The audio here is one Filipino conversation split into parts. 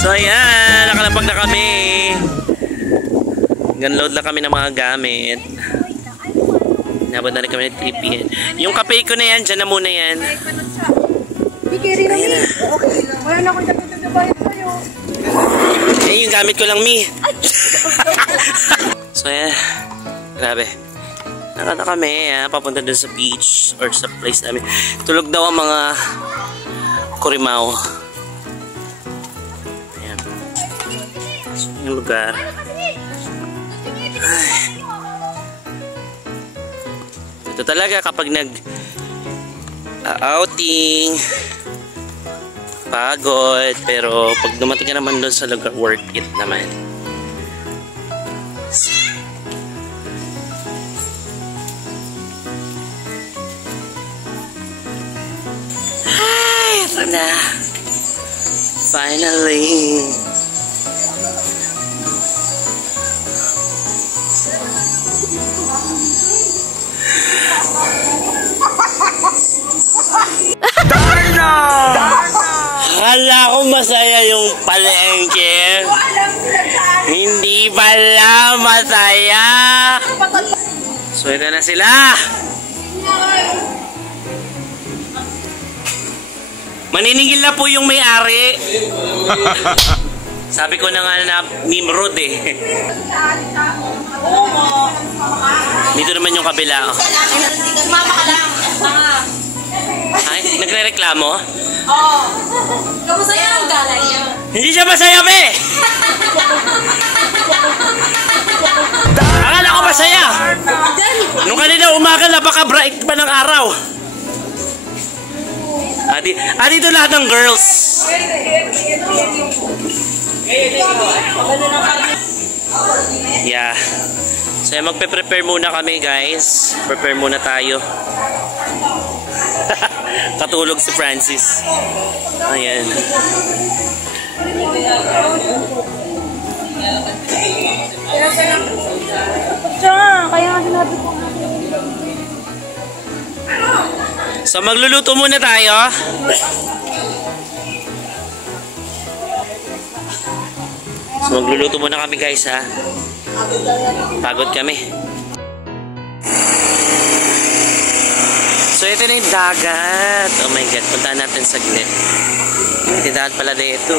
So ayan, nakalapag na kami. Gunload na kami ng mga gamit. Nabot na rin kami ng 3 PM. Yung kape ko na yan, dyan na muna yan. Ayan na. Wala na akong dapit na bayad sa'yo. Eh, yung gamit ko lang, Mi. So ayan, grabe. Nakata kami, papunta dun sa beach or sa place namin. Tulog daw ang mga Corimao. Ayan. So, yung lugar. Ay. Ito talaga kapag outing, pagod, pero pag dumating ka naman doon sa lugar, worth it naman. Ay, ito na. Finally. Darna! Akala ko masaya yung palengke. Hindi pala masaya. So ito na sila. Maniningil na po yung may-ari. Sabi ko na nga na Nimrod eh. Dito naman yung kabila. Mama ka lang. Ay, nagre-reklamo? Oo. Kamusaya ang galay niya. Hindi siya masaya, be! Akala ko masaya. Nung kanina umaga, napaka-bright pa ng araw. Dito lahat ng girls. Yeah. So magpe-prepare muna kami, guys. Prepare muna tayo. Katulog si Francis. Ayan. Kaya sinabi ko. So magluluto muna tayo. So magluluto muna kami, guys, ha. Pagod kami. So ito na yung dagat. Oh my God, puntaan natin saglit. Tindahan pala na ito.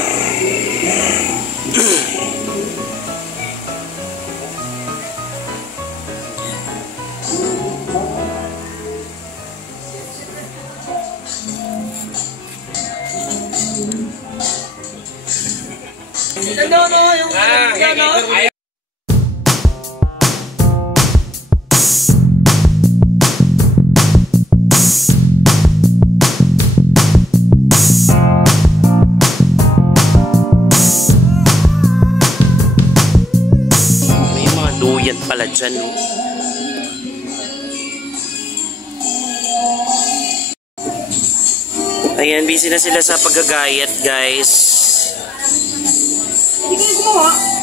Duyan pala dyan. Ayan, busy na sila sa paggagayat, guys.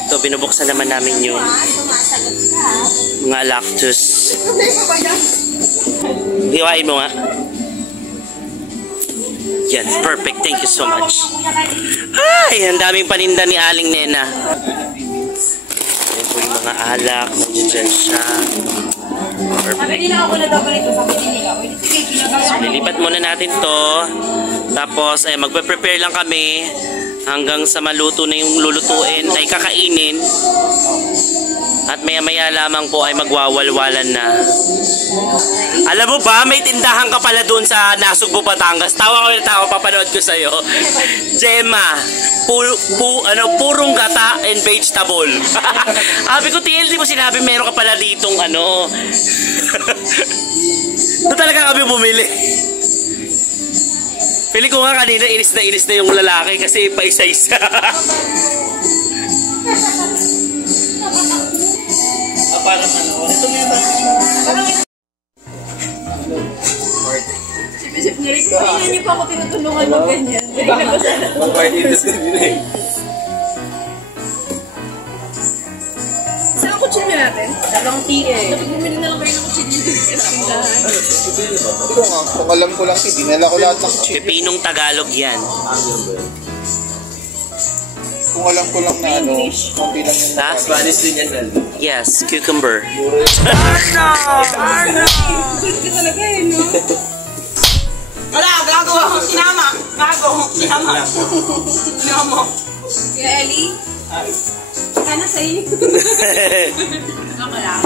Ito, binubuksan naman namin yung mga lactus. Hiwain mo nga. Yan, perfect. Thank you so much. Ay, ang daming paninda ni Aling Nena. Ayan po yung mga alak. Nandiyan siya. Perfect. So, lilipat muna natin to. Tapos, ay, magpe-prepare lang kami hanggang sa maluto na yung lulutuin ay kakainin. At maya-maya lamang po ay magwawalwalan na. Alam mo ba, may tindahan ka pala doon sa Nasugbu, Batangas. Tawa ko yung tawa, papanood ko sa'yo. Gemma, purong gata and vegetable. Sabi ko, TL, di mo sinabi meron ka pala ditong ano. Doon talaga kami bumili. Pili ko nga kanina, inis na yung lalaki kasi paisa-isa. Parang ano, ito mo yung Sip-sip niya rin. Kaya niyo pa ako tinutulungan mo ganyan. Saan ang kutsilyo natin? Dalawang tige. Dapat bumili na lang kayo ng kutsilyo. Ito nga, kung alam ko lang, dinala ko lahat ng kutsilyo. Pipinong Tagalog yan. Kung alam ko lang na ano, konti lang yung Ha? Spanish din yan, Nal. Yes, cucumber. Wala, gago ako. Sinama. Gago. Sinama. Sinama. Kaya Ellie? Kana sa iyo. Ako lang.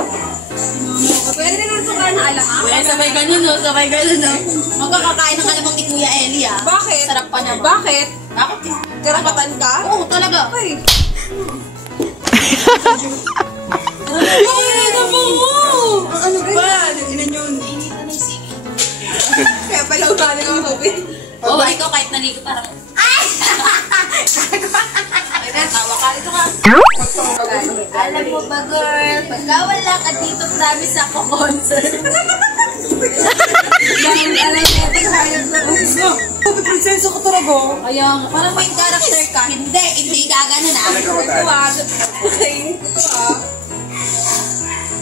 Pwede rin ulit ka na alam. Well, sabay ganun, no? Sabay ganun, no? Magkakakain ng alamang ni Kuya Ellie, ah. Bakit? Sarap pa niya. Bakit? Bakit? Karapatan ka? Oo, talaga. Ay. Ay, naku mo! Ano ba? Inan yun. Nainitan na yung sige. Kaya pala umanin ako sabi. Oo, ikaw kahit naligo parang... Ay! Tawa ka. Ito ka. Alam mo ba, girl? Pagka wala ka dito, promise ako concert. Dahil alam mo, pagkahayag na gusto. Prinseso ko talaga. Kaya nga, parang main character ka. Hindi gagana na. Okay.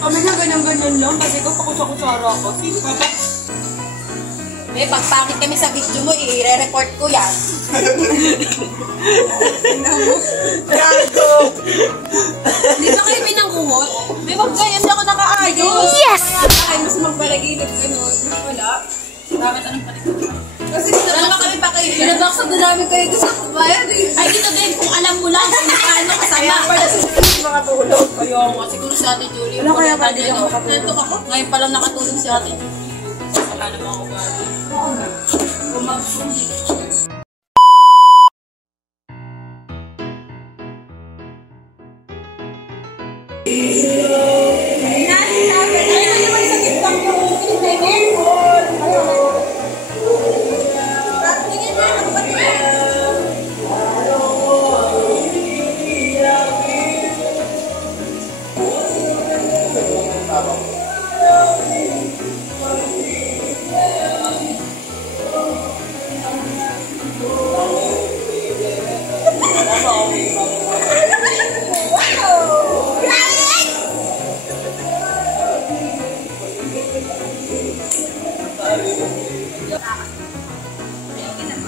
Kami na ganyan-ganyan lang kasi ko pakusa-kusara ako. Sino ka ba? Eh, pagpakit kami sa video mo, i-re-report ko yan. Gago! Hindi ba kayo pinangkuhot? May wag ganyan ako nakaayos. Yes! Ay, mas magpalagilip ganun. Wala. Bakit anong paligid? Kasi Dalawa kami pa kayo. Pinabaksa na namin kayo doon sa bayan. Ay, dito din, kung alam mo lang kung paano kasama. kaya pala sa mga tulog. Ayaw nga, siguro si Ate Julie. Ano kaya ba di ako makatulog? Nandito ako. Ngayon pa lang nakatulog si Ate Julie. Wala naman ako gano'n.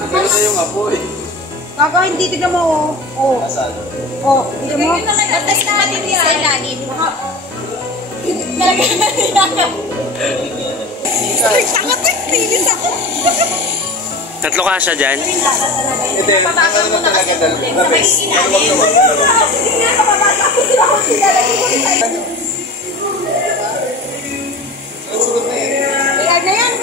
Maganda yung apoy. Kaka, hindi tignan mo. Oh. Nasaan? Oh, tignan mo. Tapos kapatid niya sa ilalim. Tatlo ka siya dyan. Hindi, ang ano na talaga dal. The best. Ano wag na wag. Ang sunod na yan. Ayan na yan.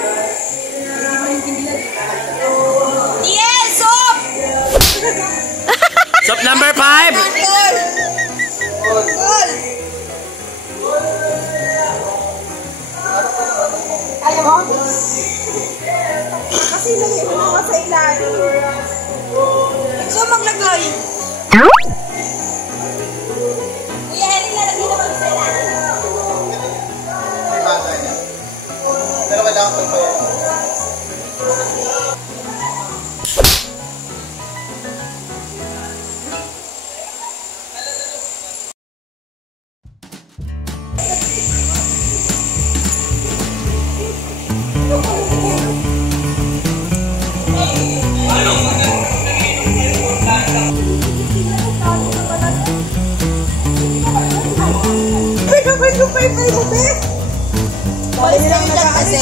Yes, soap! Stop number 5! Alam mo? Kasi lagay mo nga sa ilalim. So, maglagay. Kuya Henry, lalagay naman sa ilalim. May bata niya. Pero kailangan pagpayan. Walis lang dyan kasi.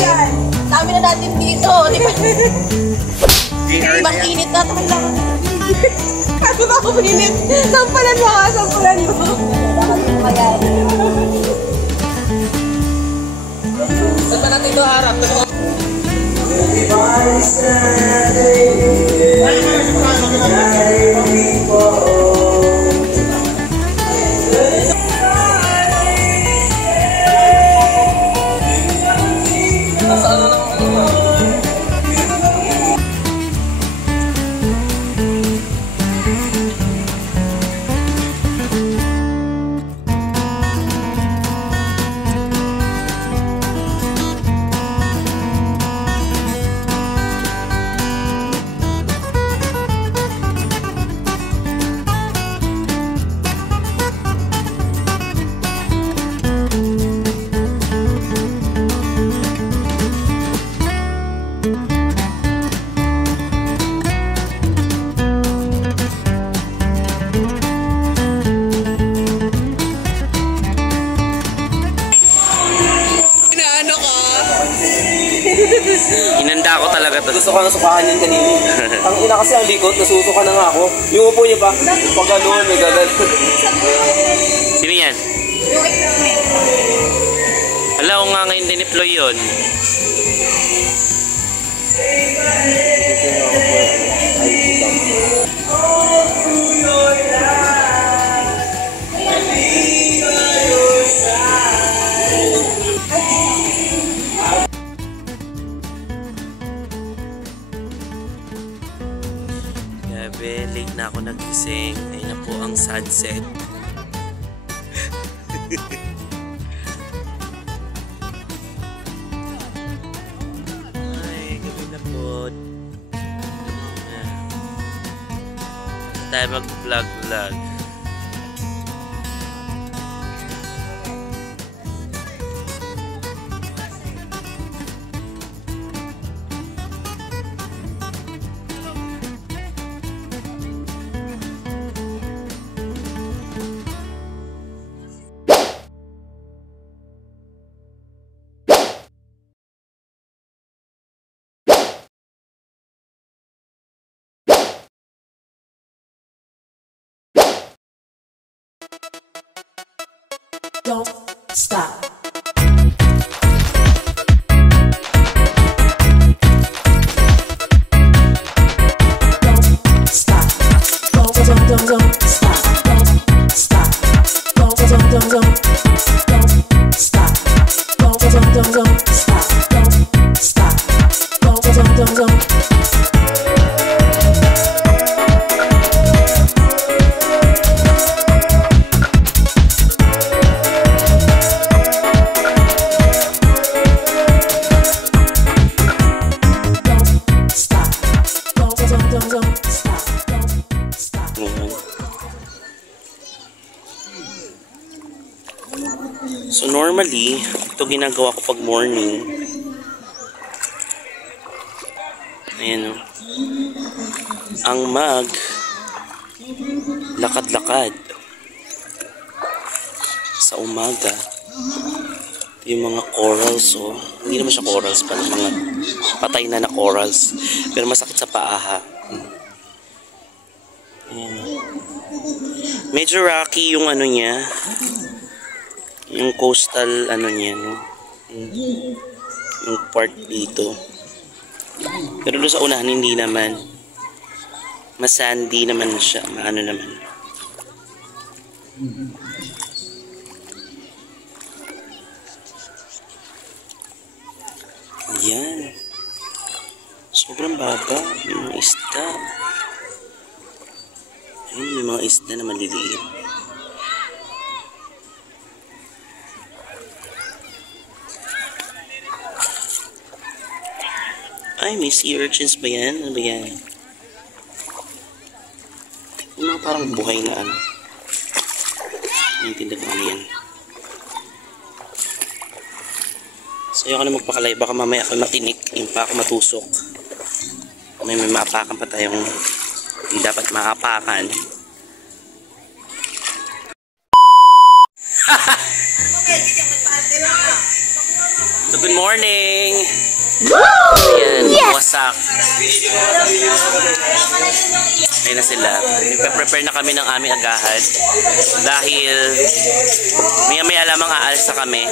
Dami na natin dito, di ba? Ibang init na tayo lang. Kaso ba ako pinit? Sampalan mo ka, sampalan mo. Saan ba natin ito harap? Hinanda ko talaga to. Gusto ko na sukahan yun kanina. Ang ina kasi ang likot, nasusuka na nga ako. Yung upo niya pa, pag gano'n, may gagano. Sino yan? Hala, ko nga ngayon dineploy yun. Grabe, late na ako nagising. Ayun na po ang sunset. Ay, gabi na po. Tayo mag-vlog-vlog. Don't stop. Don't stop. Don't stop. Don't stop. Don't stop. Don't stop. Don't stop. So normally, ito ginagawa ko pag morning. Ayan o. Ang lakad-lakad sa umaga. Ito yung mga corals o. Hindi naman siya corals pala. Mga patay na corals. Pero masakit sa paa. Ayan. Medyo rocky yung ano niya. Yung coastal ano niya, no? Yung part dito. Pero doon sa unahan hindi naman. Mas sandy naman siya, maano naman. Ayan. Sobrang baba yung mga isda. Ayun, yung mga isda na maliliit. Ay, may sea urchins ba yan? Ano ba yan? Yung mga parang buhay na ano. Naintindihan ko ano yan. So, ayoko na magpakalay. Baka mamaya ako matinik. Yung pa ako matusok. May maapakan pa tayong hindi dapat maapakan. So, good morning! Ayan, wasak. Ayun na sila. Nagpe-prepare na kami ng aming agahan. Dahil maya-maya lamang aalis na kami.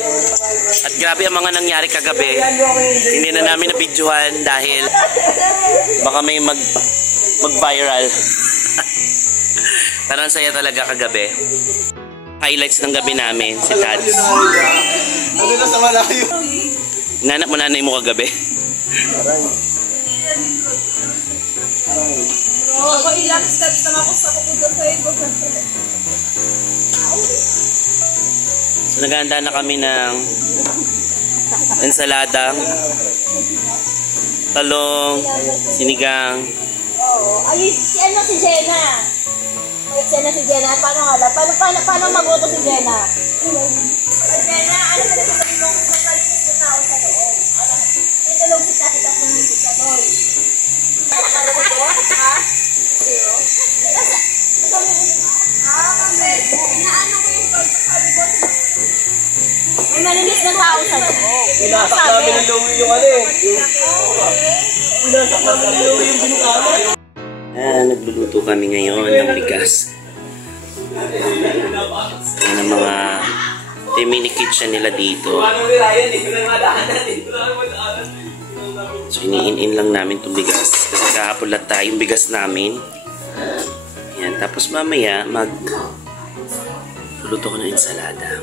At grabe ang mga nangyari kagabi. Hindi na namin nabidyohan dahil baka may mag-viral. Parang saya talaga kagabi. Highlights ng gabi namin, si Tads. Ano na sa malayo? Nanap mo nanay mo kagabi. Ako ilang steps na ako sa pupunta sa ibo. So naghahanda na kami ng ensalada, talong, sinigang. Oo. Ay, si Jenna. Wait, si Jenna. Paano nga lang? Paano magluto si Jenna? Jenna, ano ba sasabi mo kung may malinis na tao sa loob? Ito lang si Tati Tati ng sa loob. Nakala ko to? Ha? Kasi, inaano ko yung gold sa sabi ko. Maninis ng tao sa loob. Pinasak namin ng Louie yung ano eh. Pinasak namin ng Louie yung binukama. Nagluluto kami ngayon ng bigas. Yan ang mga mini kitchen nila dito. So iniin-in lang namin itong bigas. Kasi kahapon lang tayo yung bigas namin. Yan. Tapos mamaya luluto ko ng ensalada.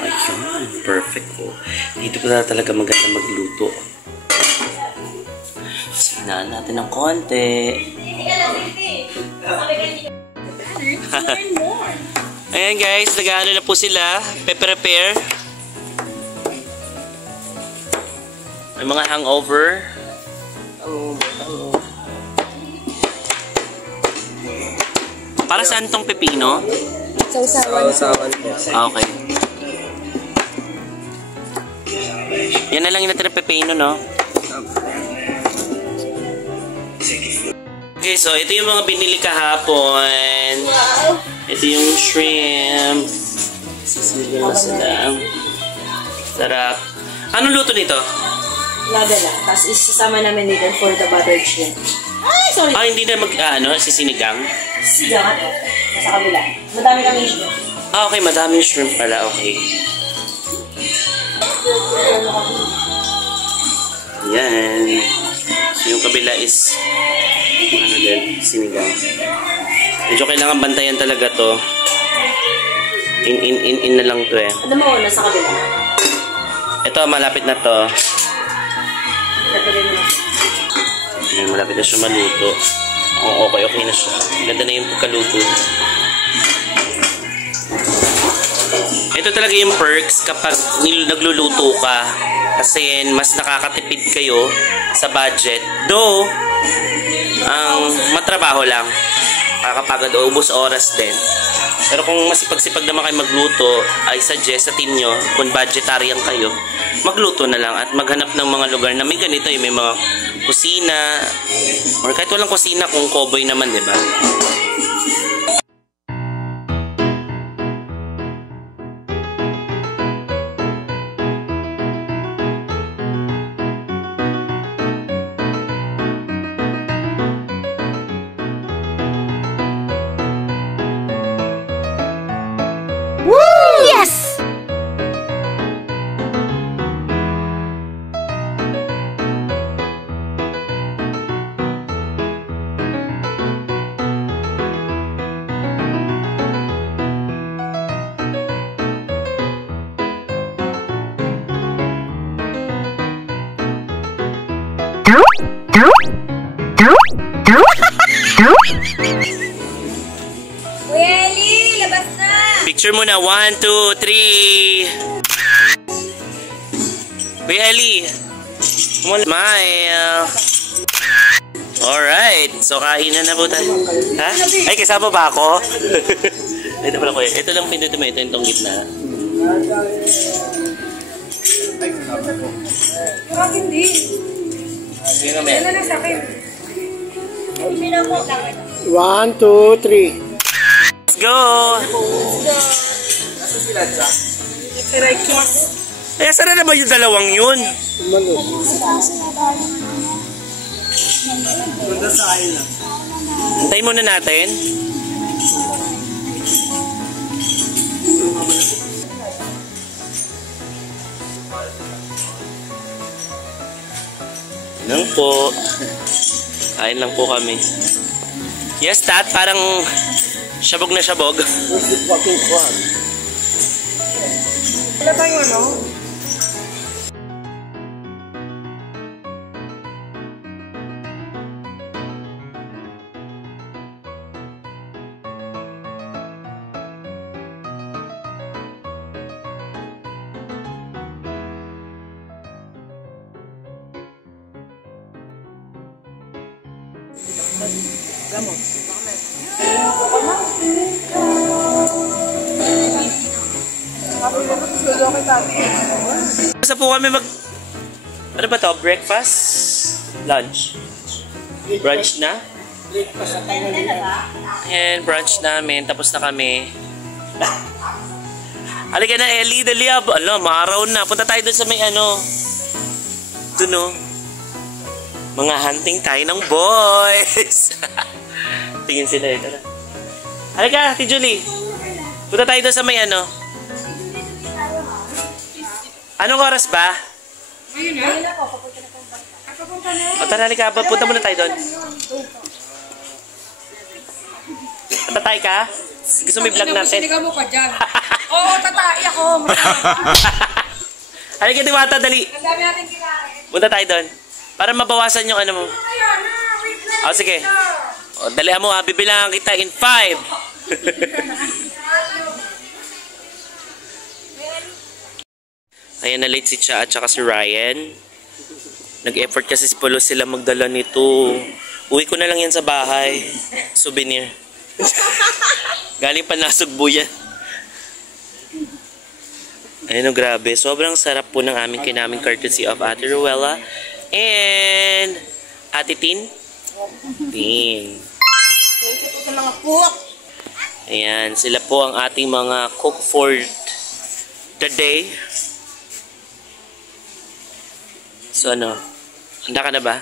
Ayun. Perfect po. Dito pa talaga maganda magluto. Sinahan natin ng konti. Ayan guys, nag-ano na po sila. Prepare. May mga hangover. Para saan tong pepino? Sausawan po. Okay. Yan na lang yung natira pepino, no? Okay, so ito yung mga binili kahapon. Ito yung shrimp. Sisigal na sila. Sarap. Anong luto nito? Ladala. Tapos isasama namin dito for the buttered shrimp. Ay, sorry. Hindi na sisinigang? Sigang ako. Nasa kabila. Madami kami shrimp. Okay, madaming shrimp pala. Okay. Yan. So yung kabila is sinigang. Medyo kailangan bantayan talaga to. In na lang to eh. Ano mo, nasa kabila? Ito, malapit na to. Nagpagay mo na. Ayan, malapit na siya maluto. Okay na siya. Ganda na yung pagkaluto. Ito talaga yung perks kapag nagluluto ka. Kasi mas nakakatipid kayo sa budget. Though, ang matrabaho lang. Kakapagod o ubos oras din. Pero kung masipag-sipag naman kayo magluto, I suggest sa team nyo, kung vegetarian kayo, magluto na lang at maghanap ng mga lugar na may ganito, may mga kusina, or kahit walang kusina kung cowboy naman, di ba? Kuya Eli, labas na! Picture muna, 1, 2, 3. Kuya Eli, smile. Alright, so kain na po tayo. Ha? Ay, kasama ba ako? Ito pala kuya, ito lang pindutin mo, ito yung tong gitna. Parang hindi. Sige kami. Ano na sa akin? Hindi na po. 1, 2, 3. Let's go! Try kiss. Eh, saan na ba yung dalawang yun? Hintayin muna natin. Lang po. Kain lang po kami. Yes, Tat, parang shabog na shabog. Wala tayo ano? Basta po kami ano ba to? Breakfast? Lunch? Brunch na? Ayan, brunch namin. Tapos na kami. Halika na, Ellie. Dali. Ala, maaraw na. Punta tayo doon sa may ano. Doon, no? Mga hunting tayo ng boys. Tingin sila eh. Tara. Halika, si Julie. Punta tayo doon sa may ano. Anong oras ba? Ayun na. O tara, halika. Punta muna tayo doon. Tatay ka? Gusto mo i-vlog natin? Sinigaw mo pa dyan. Oo, tatay ako. Halika, Diwata, dali. Ang dami natin kinain. Punta tayo doon. Para mabawasan yung ano mo. Ayun na, wait lang. O, sige. O, dalihan mo ha. Bibilangan kita in 5. Ayan na late si Cha at saka si Ryan. Nag-effort kasi si Polo sila magdala nito. Uwi ko na lang yan sa bahay. Souvenir. Galing pa nasugbo yan. Ayun o, grabe. Sobrang sarap po ng aming kinaming courtesy of Ate Ruella and Ate Tin. Sa mga cook. Ayan, sila po ang ating mga cook for the day. So ano, handa ka na ba?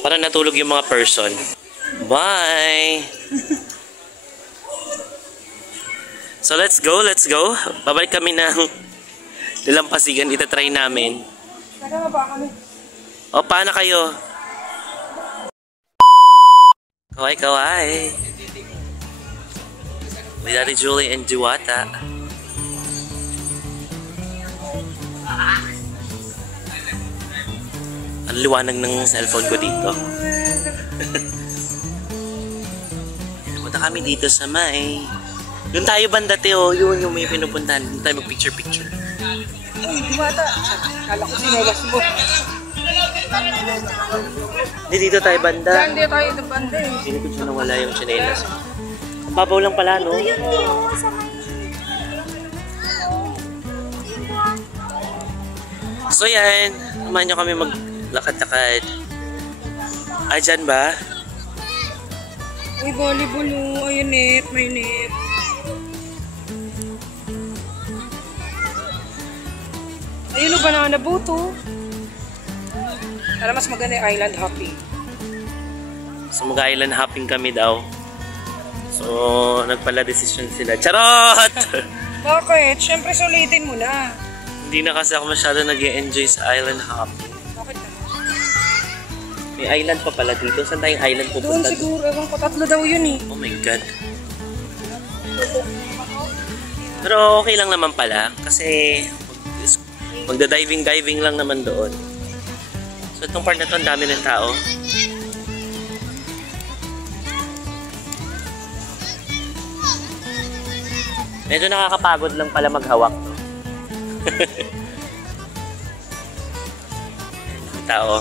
Para natulog yung mga person. Bye! So let's go. Babalik kami ng Dalampasigan. Itatry namin. Nagkama ba kami? O, paano kayo? Kaway. With Ate Julie and Diwata. Ang liwanag ng cellphone ko dito. Punta kami dito sa may... Doon tayo banda, Teo. Yun yung may pinupuntahan. Doon tayo mag-picture-picture. Uy, Diwata. Kala ko sinelas mo. Hindi, dito tayo banda. Diyan di tayo ng banda eh. Hindi ko siya nawala yung chinelas. Ang babaw lang pala, no? Ito yung tiyo sa may... So yan, samahan nyo kami maglakad-lakad. Ay, dyan ba? Uy, volleyball oh. Ayun, net. May net. Ayun o, banana boat oh. Para mas maganda yung island hopping. So mag-island hopping kami daw. So, nagpala decision sila. Charot! Bakit? Siyempre sulitin mo na. Hindi na kasi ako masyado nag-e-enjoy sa island hopping. Bakit naman? May island pa pala dito. Saan tayong island Doon pupunta? siguro. Ewan ko, 3 daw yun eh. Oh my God. Pero okay lang naman pala. Kasi magda-diving lang naman doon. So itong part na to, ang dami ng tao. Medyo nakakapagod lang pala maghawak. Tao.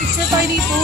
Picture tayo dito.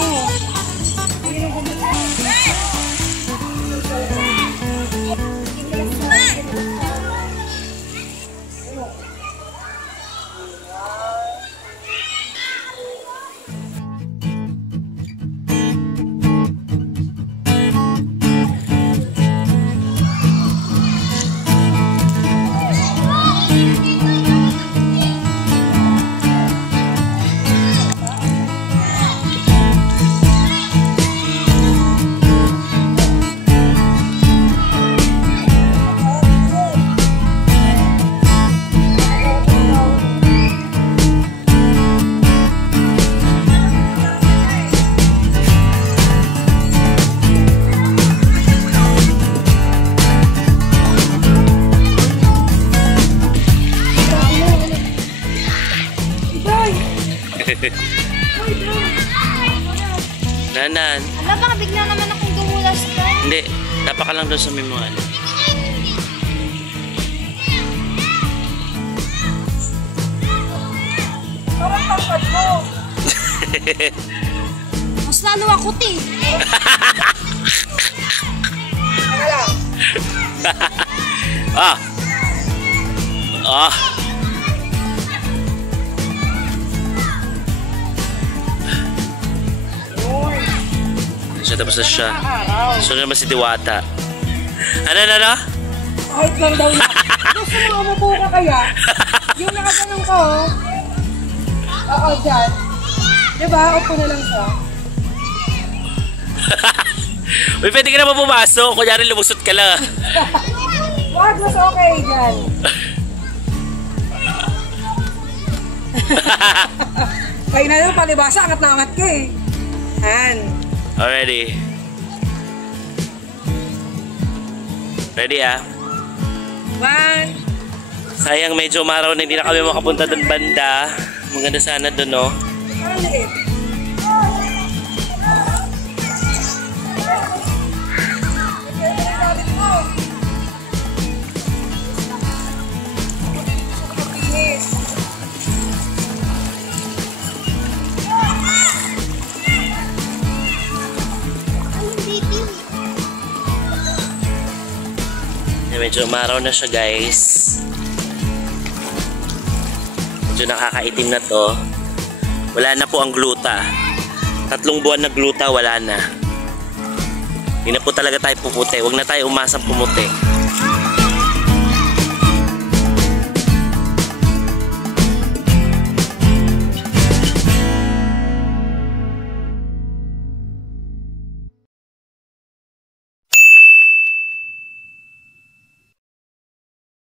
Nanan. Ala, baka bigla naman akong dumulas ka. Hindi. Tapa ka lang doon sa may mga ano. Parang tangkad mo. Mas lalo ako, ti. Wala. Ah. Ah. Siya tapos na siya. So naman si Diwata. Ano? Kahit lang daw na. Gusto mo umupo ka kaya? Yung nakaganong ko. Oo, dyan. Diba? Upo na lang siya. Uy, pwede ka naman pumasok. Kunyari lumusot ka lang. Wag, mas okay dyan. Kaya na lang, palibasa, angat na angat ka eh. Yan. Already. Ready ah. 1. Sayang medyo umaraw na hindi na kami makapunta doon banda. Maganda sana doon, no? Parang liit. Medyo umaraw na siya, guys. Medyo nakakaitim na to. Wala na po ang gluta. 3 buwan na gluta, wala na. Hindi na po talaga tayo pumuti. Huwag na tayo umasang pumuti.